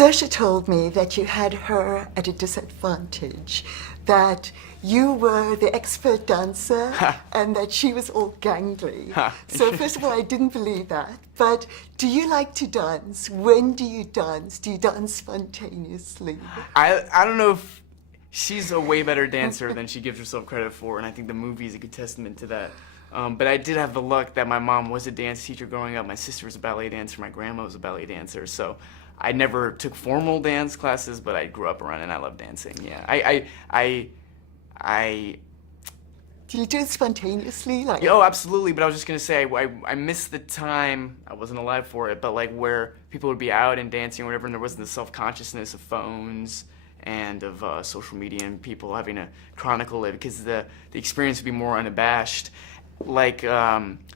Saoirse told me that you had her at a disadvantage, that you were the expert dancer and that she was all gangly. So first of all, I didn't believe that. But do you like to dance? When do you dance? Do you dance spontaneously? I don't know if she's a way better dancer than she gives herself credit for, and I think the movie is a good testament to that. But I did have the luck that my mom was a dance teacher growing up. My sister was a ballet dancer. My grandma was a ballet dancer. So I never took formal dance classes, but I grew up around it and I love dancing. Yeah, Do you do it spontaneously? Like? Oh, absolutely. But I was just gonna say I missed the time. I wasn't alive for it, but like where people would be out and dancing or whatever, and there wasn't the self-consciousness of phones and of social media and people having to chronicle it, because the experience would be more unabashed. Like,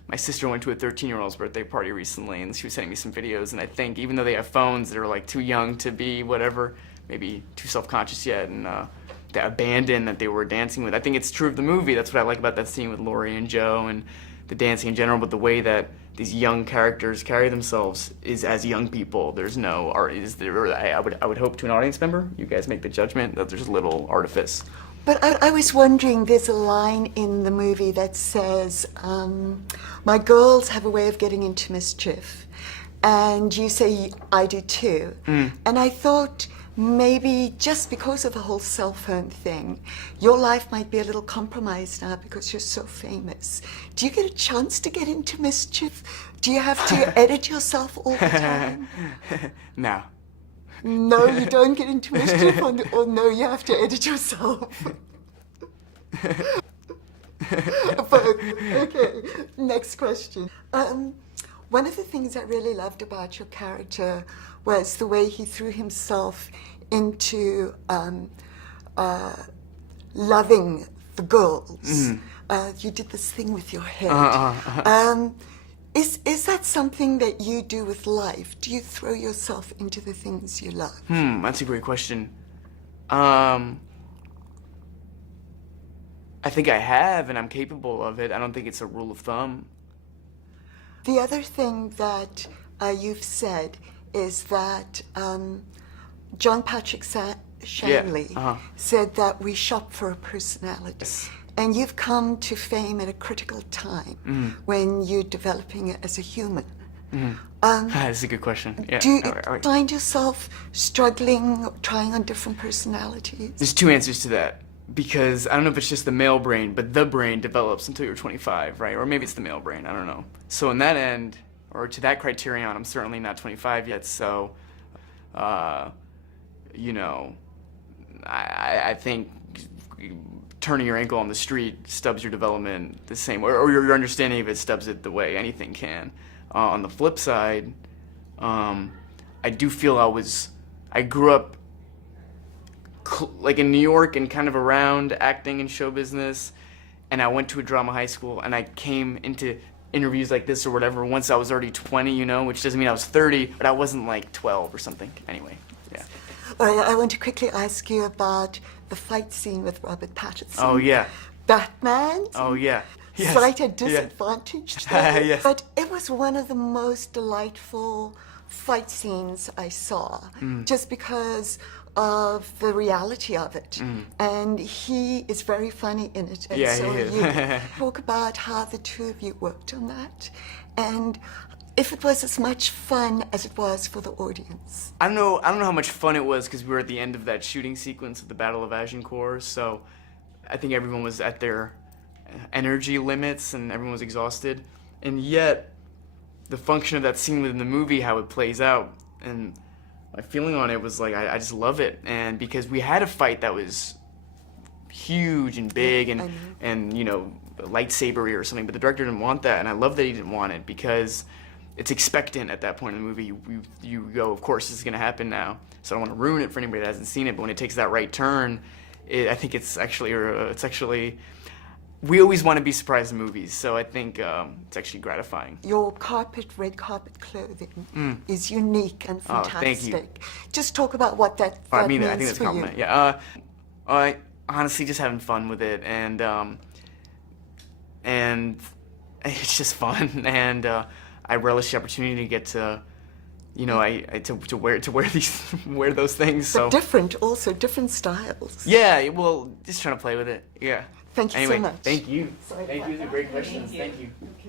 my sister went to a 13-year-old's birthday party recently, and she was sending me some videos, and I think even though they have phones, they're like too young to be whatever, maybe too self-conscious yet, and the abandon that they were dancing with. I think it's true of the movie. That's what I like about that scene with Laurie and Joe and the dancing in general, but the way that these young characters carry themselves is as young people. There's no art. I would hope to an audience member, you guys make the judgment, that there's little artifice. But I was wondering, there's a line in the movie that says, my girls have a way of getting into mischief. And you say, I do too. And I thought maybe just because of the whole cell phone thing, your life might be a little compromised now because you're so famous. Do you get a chance to get into mischief? Do you have to edit yourself all the time? No. No, you don't get into mischief, or no, you have to edit yourself. Both. Okay, next question. One of the things I really loved about your character was the way he threw himself into loving the girls. You did this thing with your head. Is that something that you do with life? Do you throw yourself into the things you love? That's a great question. I think I have, and I'm capable of it. I don't think it's a rule of thumb. The other thing that you've said is that John Patrick Shanley said that we shop for a personality. Yes. And you've come to fame at a critical time when you're developing as a human. That's a good question. Yeah. Do you find yourself struggling, trying on different personalities? There's two answers to that. Because I don't know if it's just the male brain, but the brain develops until you're 25, right? Or maybe it's the male brain, I don't know. So in that end, or to that criterion, I'm certainly not 25 yet, so, you know, I think turning your ankle on the street stubs your development the same way, or your understanding of it stubs it the way anything can. On the flip side, I do feel I grew up like in New York and kind of around acting and show business, and I went to a drama high school, and I came into interviews like this or whatever once I was already 20, you know, which doesn't mean I was 30, but I wasn't like 12 or something. Anyway, yeah. I want to quickly ask you about the fight scene with Robert Pattinson. Oh, yeah. Batman. Oh, yeah. Yes. Slight at disadvantage there. Yes. But it was one of the most delightful fight scenes I saw, just because of the reality of it. And he is very funny in it. And Yeah, so he is. you talk about how the two of you worked on that, and if it was as much fun as it was for the audience. I don't know how much fun it was because we were at the end of that shooting sequence of the Battle of Agincourt, so I think everyone was at their energy limits and everyone was exhausted. And yet, the function of that scene within the movie, how it plays out, and my feeling on it was like, I just love it. And because we had a fight that was huge and big and you know, lightsabery or something, but the director didn't want that, and I love that he didn't want it because it's expectant at that point in the movie. You go, of course this is gonna happen now, so I don't want to ruin it for anybody that hasn't seen it, but when it takes that right turn, I think it's actually, we always want to be surprised in movies, so I think it's actually gratifying. Your red carpet clothing is unique and fantastic. Oh, thank you. Just talk about what that I means think that's a for compliment. you. Yeah, I honestly just having fun with it, and it's just fun, and I relish the opportunity to get to you know, to wear wear those things. So Different, also different styles. yeah, well, just trying to play with it. Yeah. Thank you so Anyway, much. thank you. Sorry Thank about you. These are great questions. Thank you. Okay.